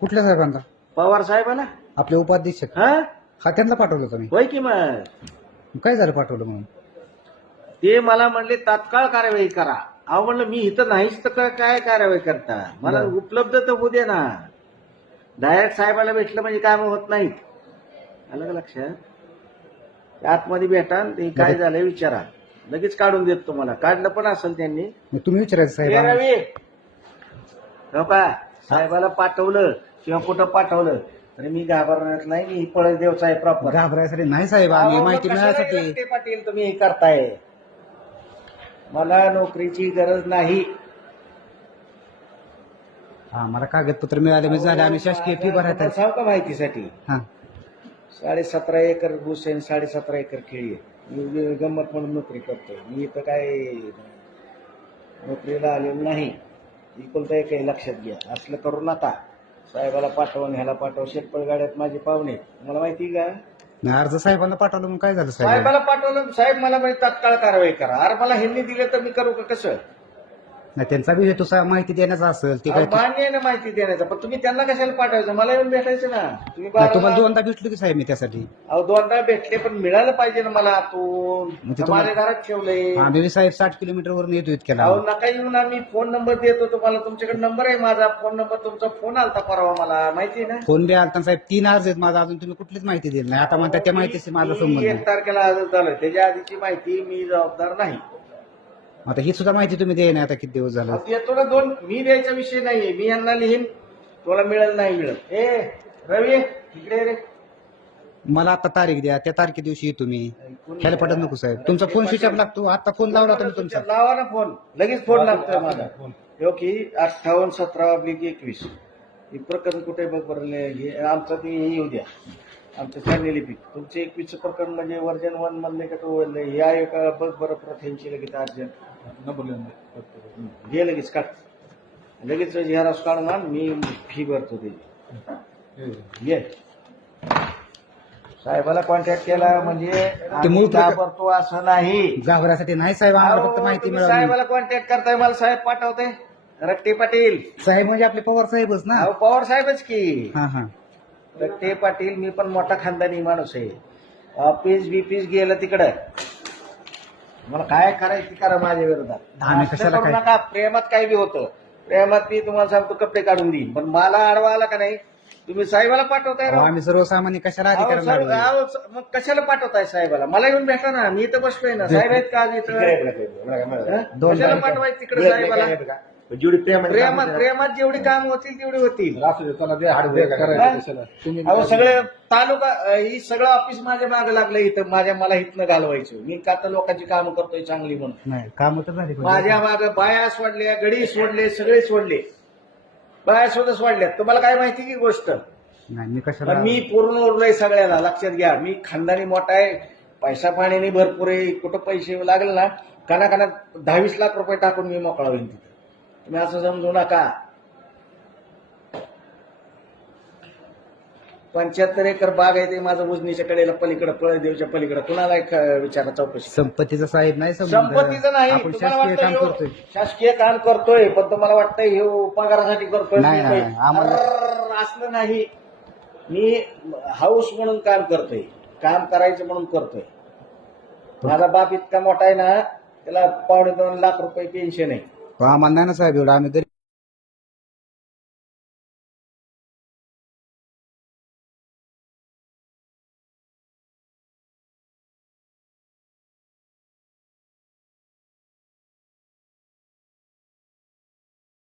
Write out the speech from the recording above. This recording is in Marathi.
कुठल्या साहेबांना? पवार साहेबांना. आपले उपाध्यक्ष हा हा त्यांना पाठवलं तुम्ही? होय की मग काय झालं पाठवलं म्हणून? ते मला म्हणले तात्काळ कार्यवाही करा. अहो म्हणलं मी इथं नाहीच तर काय कार्यवाही करता, मला बरं. उपलब्ध तर होऊ दे ना. डायरेक्ट साहेबाला भेटलं म्हणजे काम होत नाहीत. आलं का लक्षात? आतमध्ये भेटा, ते काय झालंय विचारा, लगेच काढून देत तुम्हाला. काढलं पण असेल त्यांनी. मग तुम्ही विचारायचं हे साहेब. रवी हो का, साहेबाला पाठवलं किंवा कुठं पाठवलं तरी मी घाबरणार नाही. मी पळदेव साहेब प्रॉपर. घाबरायसाठी नाही साहेब, आम्ही माहिती मिळायसाठी. पाटील तुम्ही हे करताय, मला नोकरीची गरज नाही. आम्हाला कागदपत्र मिळाले म्हणजे झाले, आम्ही शासकीय फी भरायला. सांग का माहितीसाठी, हा 17.5 एकर ऊस आहे, 17.5 एकर केळी आहे. मी गंमत म्हणून नोकरी करतोय. मी इथं काय नोकरीला आलेलो नाही. एकुलता एक आहे, लक्षात घ्या. असलं करू नका. साहेबाला पाठवून ह्याला पाठव. शेतपळ गाड्यात माझे पाहुणे, मला माहिती का? नाही, अर्ज साहेबांना पाठवलं मग काय झालं साहेब? साहेबाला पाठवलं, साहेब मला म्हणजे तात्काळ कारवाई करा. अरे मला ह्यांनी दिलं तर मी करू का कसं? नाही, त्यांचा बी हेतू माहिती देण्याचा असेल ते काय. मान्य आहे ना माहिती देण्याचं, पण तुम्ही त्यांना कशाला पाठवायचं? मला येऊन भेटायचं ना. तुम्ही तुम्हाला दोनदा भेटलो की साहेब मी त्यासाठी. अहो दोनदा भेटले, पण मिळालं पाहिजे ना मला. म्हणजे तू माझ्या घरात ठेवलंय. आम्ही साहेब 60 किलोमीटर वरून येतो इतक्याला. अहो नका येऊन, आम्ही फोन नंबर देतो तुम्हाला. तुमच्याकडे नंबर आहे माझा, फोन नंबर. तुमचा फोन आलता परवा, मला माहिती आहे ना. फोन बी आलता साहेब. 3 अर्ज आहेत माझा, अजून तुम्ही कुठलीच माहिती दिली नाही. आता म्हणतात त्या माहितीशी माझा संबंध 1 तारखेला अर्ज झालं, त्याच्या आधीची माहिती मी जबाबदार नाही. आता ही सुद्धा माहिती तुम्ही द्याय नाही. आता किती दिवस झालं? येतो ना दोन. मी द्यायचा विषय नाहीये, मी यांना लिहीन. तुला मिळेल नाही मिळेल. ए रवी इकडे रे. मला आता तारीख द्या, त्या तारखे दिवशी येतो मी. ख्याला पडत नको साहेब. तुमचा फोन स्विच ऑफ लागतो. आता फोन लावला तुम्ही तुमचा. लावा ना फोन, लगेच फोन लागतोय माझा. हो की 58-17/21 हे प्रकरण कुठे बघ बरं. आमचं ते हे येऊ द्या, आमचं फॅमिली पीक. तुमचे 21 प्रकरण म्हणजे वर्जन 1 मधले का तो या एका बघ बरं प्रथेंची लगेच अर्जंट घे, लगेच काढ. लगेच झेरॉक्स काढून आण, मी फी भरतो त्याची. घे. साहेबाला कॉन्टॅक्ट केला म्हणजे आम्ही घाबरतो असं नाही. घाबरासाठी नाही साहेब, आम्हाला फक्त माहिती तुम्ही मिळाली. साहेबाला कॉन्टॅक्ट करताय, मला साहेब पाठवते. रट्टे पाटील साहेब म्हणजे आपले पवार साहेबच ना? अहो पवार साहेबच की. हा हा. रट्टे पाटील, मी पण मोठा खानदानी माणूस आहे. ऑफिस बिफिस गेलं तिकडं, मला काय करायचं करा माझ्या विरोधात. आम्ही कशाला असं करू काय? नका. प्रेमात काय बी होतं. प्रेमात मी तुम्हाला सांगतो कपडे काढून देईन, पण मला आडवा आला का नाही, तुम्ही साहेबाला पाठवताय राव. आम्ही सर्वसामान्य कशाला अहो, अधिकार सर, लागलो? अहो, मग कशाला पाठवताय साहेबाला? मला येऊन भेटा ना, मी इथं बसतोय ना. साहेब आहेत का आज इथं? कशाला पाठवायचं तिकडे साहेबाला? प्रेमात जेवढी काम होतील तेवढी होतील. अहो सगळे तालुका, ही सगळं ऑफिस माझ्या मागे लागलं इथं. मला इथनं घालवायचं. मी का तर लोकांची कामं करतोय चांगली म्हणून. नाही, काम तर झाली. माझ्या मागे बाया सोडल्या, गडी सोडले, सगळे सोडले. बाया सुद्धा सोडल्यात. तुम्हाला काय माहिती की गोष्ट? नाही, मी पण कशाला. मी पूर्ण उरलोय सगळ्याला, लक्षात घ्या. मी खानदानी मोठा आहे, पैसा पाण्याने भरपूर आहे. कुठं पैसे लागले ना, कानाकानात 10-20 लाख रुपये टाकून मी मोकळा होईल तिथं. तुम्ही असं समजू नका. 75 एकर बाग आहे ते माझं, उजनीच्या कडेला पलीकडे, पळदेवच्या पलीकडे. कुणाला विचारा चौकशी. संपत्तीचा साहेब नाही, संपत्तीचं नाही. आपण तुम्हाला शासकीय काम वाटतं करतोय. शासकीय काम करतोय, पण तुम्हाला वाटतं हे पगारासाठी करतोय. नाही, नाही, असलं नाही. मी हाऊस म्हणून काम करतोय, काम करायचं म्हणून करतोय. माझा बाप इतका मोठा आहे ना, त्याला 2.25 लाख रुपये पेन्शन आहे. आम्हाला नाही ना साहेब एवढं. आम्ही